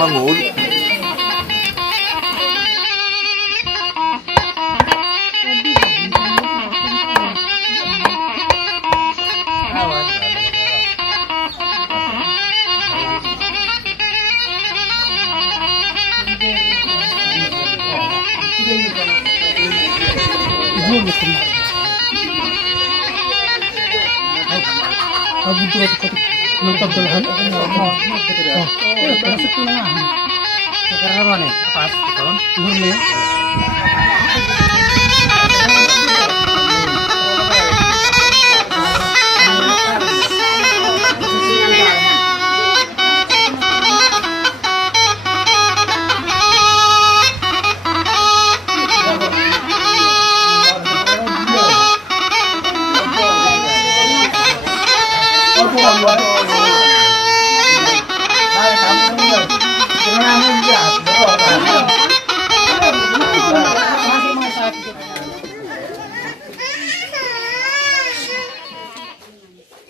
Mangul. Aku tuh nonton dolahan. Masuk ke tengah. Sekarang apa nih? Apa? Tahun? Umurnya?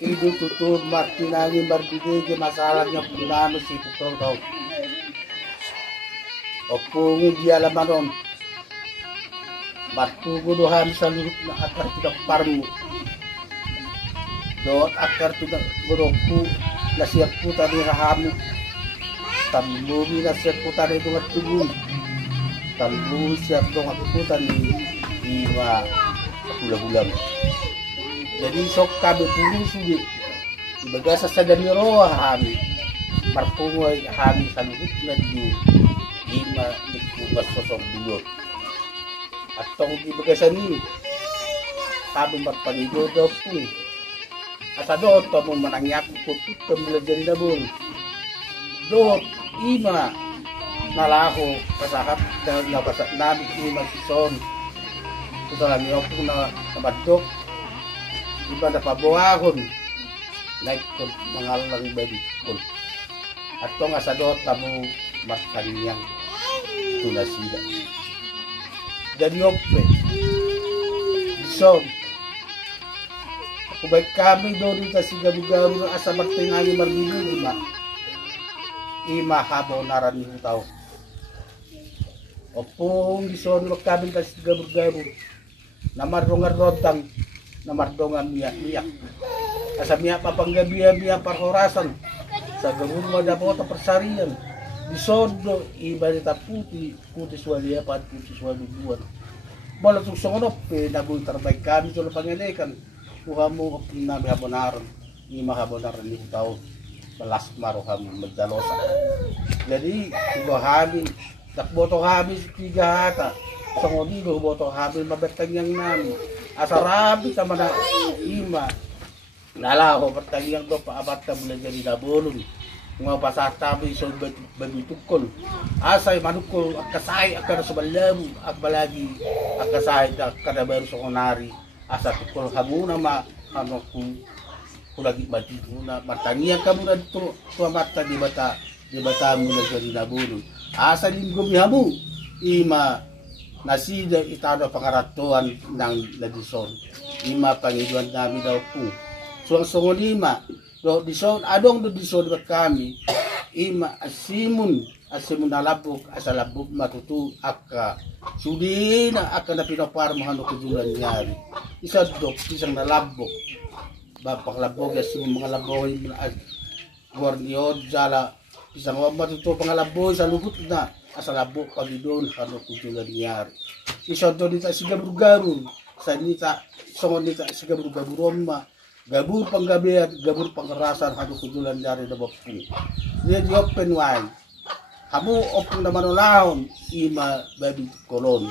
Hidup tutup mati nangis berbeda ke masalahnya puna mesti betul tau. Opung dia lamaron. Batu gudohan selalu akar tidak parmu. Dot akar tidak beroku nasiapku tadi rahamu. Tambumi nasiapku tadi dengan tubuh. Tambu siap dong aku tadi iwa hula-hula. Jadi sok kabe puluh sulit. Ibaga sa sadani roh hami. Marpungoy hami saluhut na diyo. Ima nikugas sosok dulot. At tong ibaga sa ni. Sabi magpanigo daw po. At sa doon pa mo manangyak ko tutong milagyan na bun. Doon ima nalaho kasakap na nabasak namin ima sison. Ito lang yung po na nabadok. Iba na pabuhahon like kung nangalang baby kung at ito nga sa dota mo mas kanyang tunasida danyope so kubay kami doon dito si gabu-gabu ng asabat tingali marmili ima habo naran yung tao opong ison kami kasi gabu-gabu na marungar-rotang na mardongan miyak-miyak. Asa miyak papanggabiya-biya parhorasan. Sa gabun mo na po persarian. Disodo, iba nita puti suwalia pat puti suwalubuan. Bala itong songonop, nabuy tarbay kami ito na pangilikan. Kuha mo nabi habonaran. Ima habonaran yung tao. Balas maroham magdalosa. Jadi, iba hamin. Takboto hamin tiga hata. Songonigo, boto hamin mabertang yang namin. Asarabi sama na ima nalaho pertanyaan do paabat ta bulan jadi dabulun nga pasatabi so babitukol asay manukol akasay akar subalam akbalagi akasay kada baru songonari asa tukol hamuna ma hamaku kulagi bati na matania kamu na dito tuamata di bata mo na jadi dabulun asa linggo hamu ima nasida itado pangaratuan ng ladison lima pangiduan namin daw po suang lima do dison adong do dison kami ima asimun nalabok asalabok matutu aka sudi na aka na pinapar mahano kujulan nyari isa do isang nalabok bapaklabog asimun mga laboy gorniod jala isang matutu pangalaboy sa lubot na asalabo pagidon hano kujulan nyari isa do dita si gabur-garun sa nita songon nita si gabur-gaburon ma gabur panggabi at gabur pangarasan hano kujulan nyari na bapung niya di open wide hamu open na manulahon ima babi kolon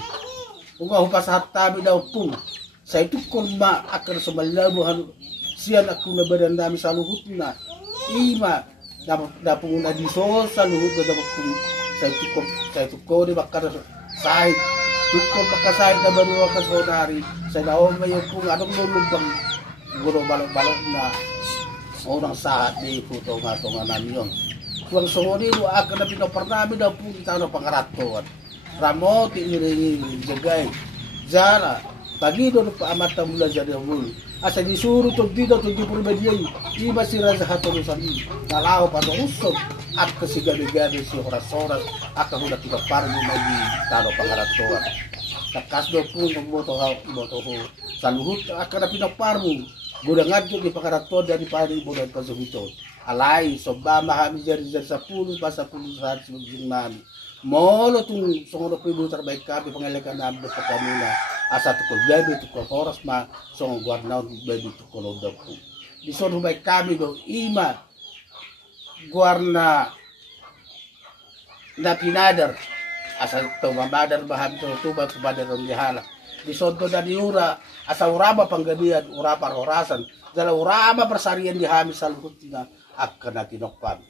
unga hupas hatabi daw pung sa ito kung ma akar sa malabo hano siyan ako na badan dami sa luhut na ima dapat na diso sa luhod na dapat kung sa tuko ni bakar sahit tuko makasahit na bariwa ka sonari sa naong ngayon kung anong lulubang guro balok-balok na orang saat ni puto nga namin yun. Kung sumuni mo akan na pinaparnami na punta na pangaratuan. Ramo tiiringi jagay. Jara pagi do pa amata mula jadi mul. Asa disuruh to dito to di purbediay. Iba si raza hatolo sami. Nalao pa do usod at kasigabi-gabi si horas-horas aka hula tiga parmi magi tano pangaratuan. Takas do po ng moto ho sa luhut akan na pinaparmo. Gudangan ko di pakaratuan dari pari ibu dan pasubito. Alay so ba mahami jari sa pulo ba sa pulo sa sumuging mami. Molo tung songo po ibu terbaik kami pangalakan namin sa kanila. Asa tukol gabi tukol horas ma songo guarnaw gabi tukol daw po. Di songo baik kami do ima guarna na pinadar. Asa to mamadar baham to tuba kepada rong dihala. Di sonto dan diura asa uraba panggadian urapar horasan dala uraba persarian di hamis salhut na akan natinokpan.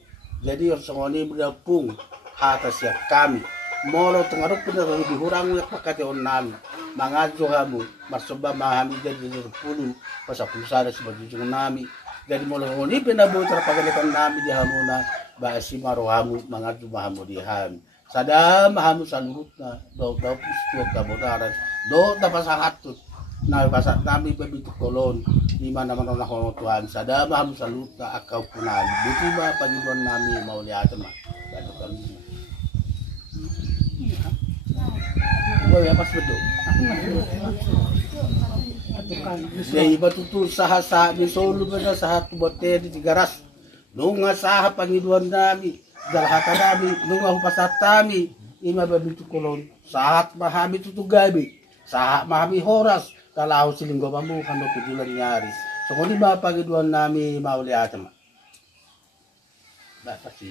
Jadi yung songoni berapung atas ya kami molo tengaruk pun lebih kurang yak pakate onan mangadyo hamu masoba mahami jadi 10 pasa pusara sebagai nami jadi molo ngoni pinabu terpagalikan nami di hamuna baasi marohamu mangadyo mahamu di ham sada mahamu salurutna do pustu kabodaran do dapat sahatut na basa kami begitu kolon di mana mana nakono Tuhan sada mahamu salurutna akau punan buti ba pagidon nami mau lihat mah dado kami ya pas betul. Ya iba tutul saha di Solo benda saha tubote di garas. Nunga saha pangiduan nami, dalhata nami, nunga hupasat nami, ima babitu kolon. Sahat mahami tutu gabi, saha mahami horas, talahu silinggo mamu kando kujulan nyaris. So kung di ba pangiduan nami mauli atama. Basta si.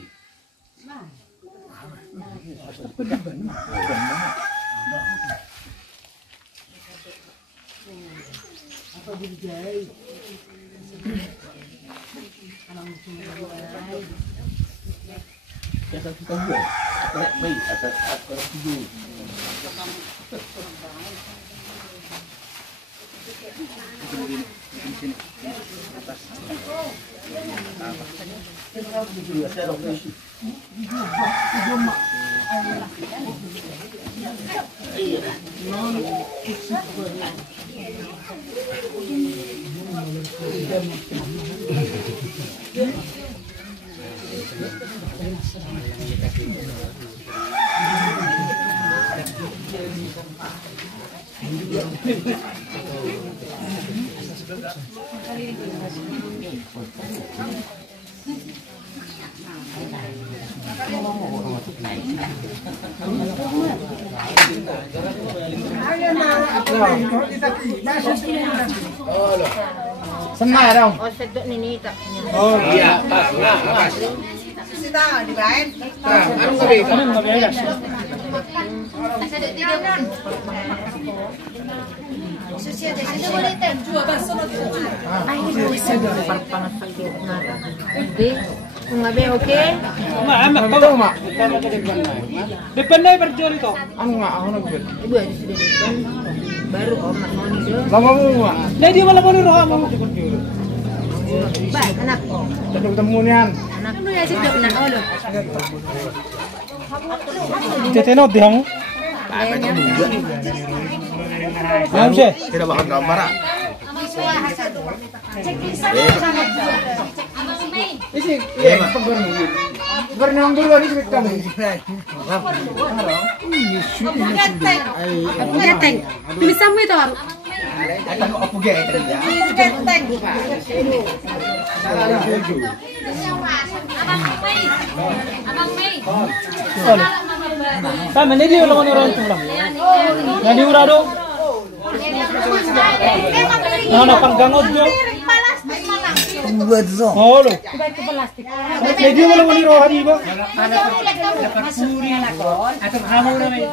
Apa dijai? Ya satu tahu. Baik, ada tujuh. Senang dong. Oh, sedok Ninita. Oh iya, pas. Sita, dibain. Anu ngabe? Sedok tiga bulan. Susia deh, sedok boleh teh. Dua baso lagi. Ini sedok panas sakit nada. Deh, ngabe oke? Mak, tahu mak. Depan deh berjual itu. Anu nggak, aku nggak. Ibu ada sudah depan. Baru omat mau nih. Lama mu mak. Jadi malah boleh roh kamu. Baik, anak. Cedok temunian. Anak lu ya sedok benar olo. Jetenot di kamu. Yang sih. Tidak bakal gambar. Isi, iya, Bernang dulu ini cerita nih. Geteng. Tulisanmu itu baru. Ada apa geteng ya? Geteng. Abang Mei. Sama ini dia lawan orang tu lah. Jadi urado. Nah, nak panggangot dia. Oh, lo. Jadi malah wali roh hari ba. Atau kamu namanya?